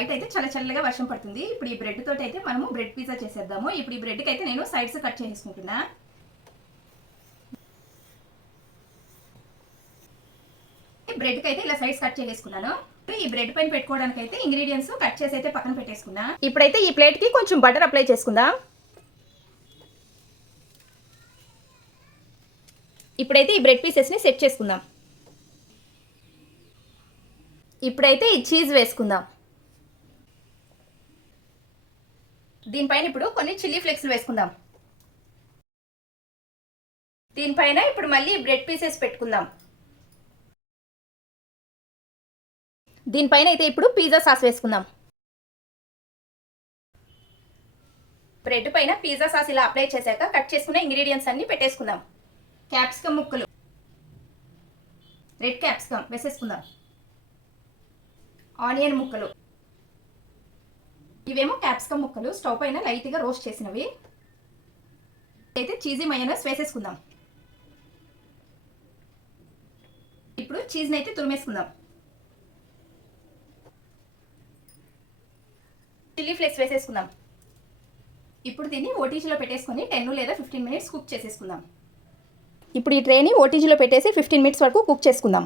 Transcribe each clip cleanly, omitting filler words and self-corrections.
బయట అయితే చాలా చల్లగా వర్షం పడుతుంది. ఇప్పుడు ఈ బ్రెడ్ తోటి అయితే మనము బ్రెడ్ పిజ్జా చేసేద్దాము. ఇప్పుడు ఈ బ్రెడ్కి అయితే నేను సైడ్స్ కట్ చేసుకుంటున్నా. బ్రెడ్కి అయితే ఇలా సైడ్స్ కట్ చేసుకున్నాను. ఈ బ్రెడ్ పైన పెట్టుకోవడానికి అయితే ఇంగ్రీడియంట్స్ కట్ చేసి అయితే పక్కన పెట్టేసుకున్నా. ఇప్పుడైతే ఈ ప్లేట్కి కొంచెం బటర్ అప్లై చేసుకుందాం. ఇప్పుడైతే ఈ బ్రెడ్ పీసెస్ని సెట్ చేసుకుందాం. ఇప్పుడైతే ఈ చీజ్ వేసుకుందాం. దీనిపైన ఇప్పుడు కొన్ని చిల్లీ ఫ్లేక్స్ వేసుకుందాం. దీనిపైన ఇప్పుడు మళ్ళీ బ్రెడ్ పీసెస్ పెట్టుకుందాం. దీనిపైన అయితే ఇప్పుడు పిజ్జా సాస్ వేసుకుందాం. బ్రెడ్ పైన పిజ్జా సాస్ ఇలా అప్లై చేశాక కట్ చేసుకున్న ఇంగ్రీడియంట్స్ అన్ని పెట్టేసుకుందాం. క్యాప్సికమ్ ముక్కలు, రెడ్ క్యాప్సికమ్ వేసేసుకుందాం. ఆనియన్ ముక్కలు, ఇవేమో క్యాప్సికమ్ ముక్కలు స్టవ్ పైన లైట్గా రోస్ట్ చేసినవి. అయితే చీజీ మయోనైస్ వేసేసుకుందాం. ఇప్పుడు చీజ్ని అయితే తురిమేసుకుందాం. చిల్లీ ఫ్లేక్స్ వేసేసుకుందాం. ఇప్పుడు దీన్ని ఓటీజీలో పెట్టేసుకొని 10 లేదా 15 మినిట్స్ కుక్ చేసేసుకుందాం. ఇప్పుడు ఈ ట్రేని ఓటీజీలో పెట్టేసి 15 మినిట్స్ వరకు కుక్ చేసుకుందాం.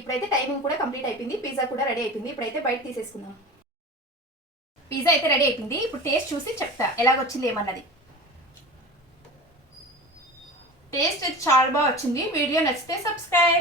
ఇప్పుడైతే టైమింగ్ కూడా కంప్లీట్ అయిపోయింది. పిజ్జా కూడా రెడీ అయిపోయింది. ఇప్పుడైతే బయట తీసేసుకుందాం. పిజ్జా అయితే రెడీ అయిపోయింది. ఇప్పుడు టేస్ట్ చూసి చెప్తా ఎలాగొచ్చింది ఏమన్నది. టేస్ట్ అయితే చాలా బాగా వచ్చింది. వీడియో నచ్చితే సబ్స్క్రైబ్.